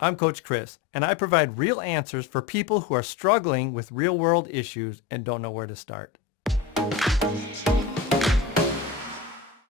I'm Coach Chris, and I provide real answers for people who are struggling with real-world issues and don't know where to start.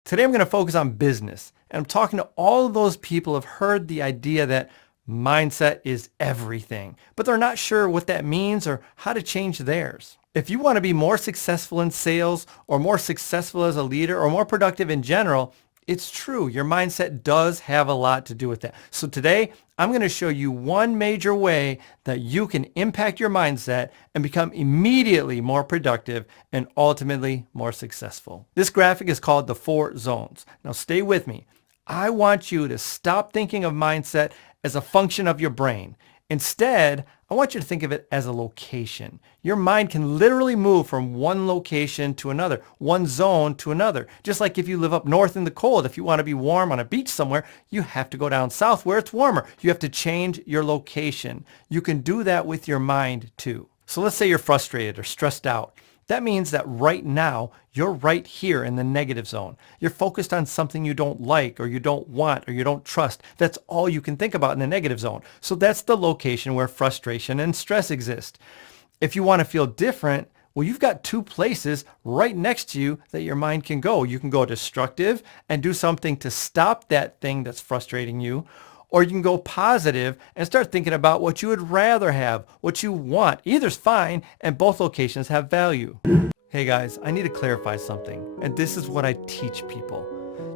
Today I'm going to focus on business, and I'm talking to all of those people who have heard the idea that mindset is everything, but they're not sure what that means or how to change theirs. If you want to be more successful in sales or more successful as a leader or more productive in general, it's true. Your mindset does have a lot to do with that. So today, I'm going to show you one major way that you can impact your mindset and become immediately more productive and ultimately more successful. This graphic is called the 4 zones. Now stay with me. I want you to stop thinking of mindset as a function of your brain. Instead, I want you to think of it as a location. Your mind can literally move from one location to another, one zone to another. Just like if you live up north in the cold, if you want to be warm on a beach somewhere, you have to go down south where it's warmer. You have to change your location. You can do that with your mind too. So let's say you're frustrated or stressed out. That means that right now, you're right here in the negative zone. You're focused on something you don't like or you don't want or you don't trust. That's all you can think about in the negative zone. So that's the location where frustration and stress exist. If you want to feel different, well, you've got 2 places right next to you that your mind can go. You can go destructive and do something to stop that thing that's frustrating you, or you can go positive and start thinking about what you would rather have, what you want. Either's fine, and both locations have value. Hey guys, I need to clarify something, and this is what I teach people.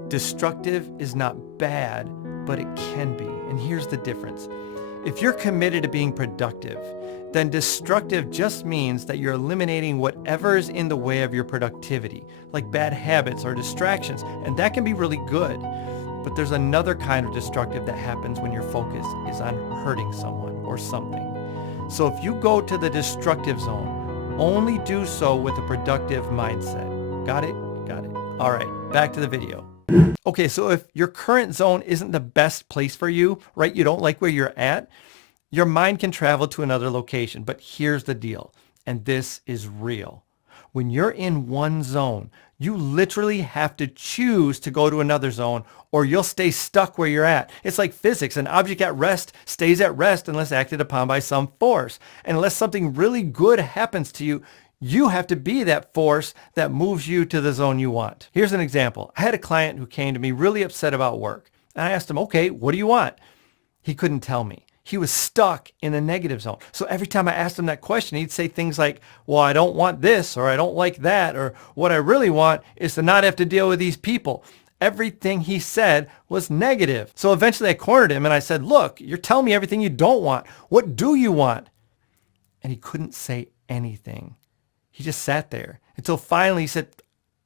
Destructive is not bad, but it can be, and here's the difference. If you're committed to being productive, then destructive just means that you're eliminating whatever is in the way of your productivity, like bad habits or distractions, and that can be really good. But there's another kind of destructive that happens when your focus is on hurting someone or something. So if you go to the destructive zone, only do so with a productive mindset. Got it? Got it. All right, back to the video. Okay, so if your current zone isn't the best place for you, right? You don't like where you're at, your mind can travel to another location. But here's the deal, and this is real. When you're in one zone, you literally have to choose to go to another zone or you'll stay stuck where you're at. It's like physics. An object at rest stays at rest unless acted upon by some force. And unless something really good happens to you, you have to be that force that moves you to the zone you want. Here's an example. I had a client who came to me really upset about work. And I asked him, okay, what do you want? He couldn't tell me. He was stuck in a negative zone. So every time I asked him that question, he'd say things like, well, I don't want this, or I don't like that, or what I really want is to not have to deal with these people. Everything he said was negative. So eventually I cornered him and I said, look, you're telling me everything you don't want. What do you want? And he couldn't say anything. He just sat there until finally he said,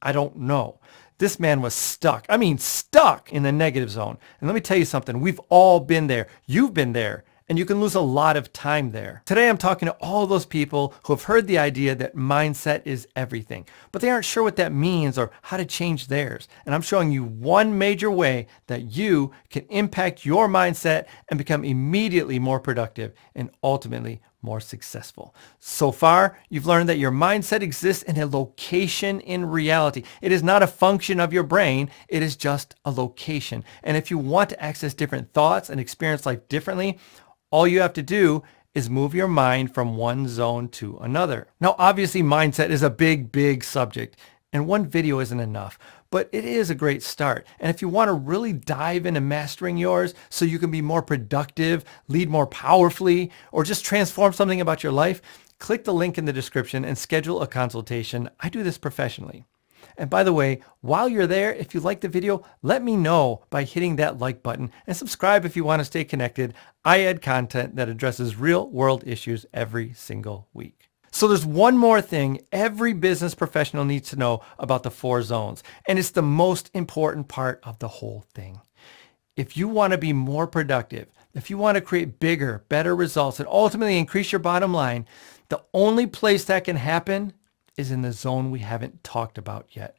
I don't know. This man was stuck. I mean, stuck in the negative zone. And let me tell you something. We've all been there. You've been there. And you can lose a lot of time there. Today, I'm talking to all those people who have heard the idea that mindset is everything, but they aren't sure what that means or how to change theirs. And I'm showing you one major way that you can impact your mindset and become immediately more productive and ultimately more successful. So far, you've learned that your mindset exists in a location in reality. It is not a function of your brain. It is just a location. And if you want to access different thoughts and experience life differently, all you have to do is move your mind from one zone to another. Now, obviously, mindset is a big subject, and one video isn't enough, but it is a great start. And if you want to really dive into mastering yours so you can be more productive, lead more powerfully, or just transform something about your life, click the link in the description and schedule a consultation. I do this professionally. And by the way, while you're there, if you like the video, let me know by hitting that like button and subscribe if you want to stay connected. I add content that addresses real world issues every single week. So there's one more thing every business professional needs to know about the 4 zones, and it's the most important part of the whole thing. If you want to be more productive, if you want to create bigger, better results, and ultimately increase your bottom line, the only place that can happen is in the zone we haven't talked about yet.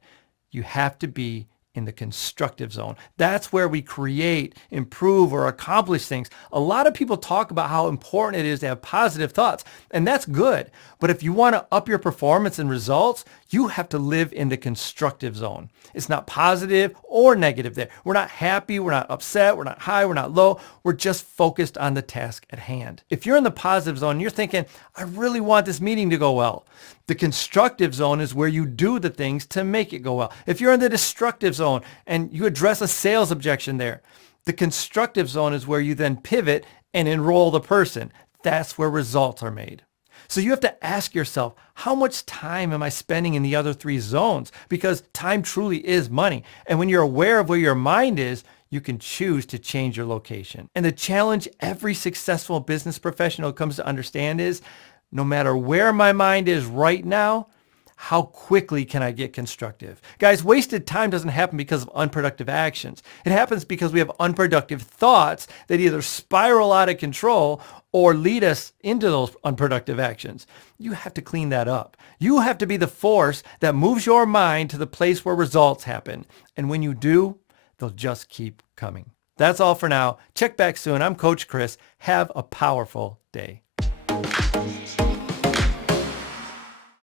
You have to be in the constructive zone. That's where we create, improve, or accomplish things. A lot of people talk about how important it is to have positive thoughts, and that's good. But if you want to up your performance and results, You have to live in the constructive zone. It's not positive or negative there. We're not happy. We're not upset. We're not high. We're not low. We're just focused on the task at hand. If you're in the positive zone, you're thinking, I really want this meeting to go well. The constructive zone is where you do the things to make it go well. If you're in the destructive zone and you address a sales objection there, the constructive zone is where you then pivot and enroll the person. That's where results are made. So you have to ask yourself, how much time am I spending in the other three zones? Because time truly is money. And when you're aware of where your mind is, you can choose to change your location. And the challenge every successful business professional comes to understand is, no matter where my mind is right now, how quickly can I get constructive? Guys, wasted time doesn't happen because of unproductive actions. It happens because we have unproductive thoughts that either spiral out of control or lead us into those unproductive actions. You have to clean that up. You have to be the force that moves your mind to the place where results happen. And when you do, they'll just keep coming. That's all for now. Check back soon. I'm Coach Chris. Have a powerful day.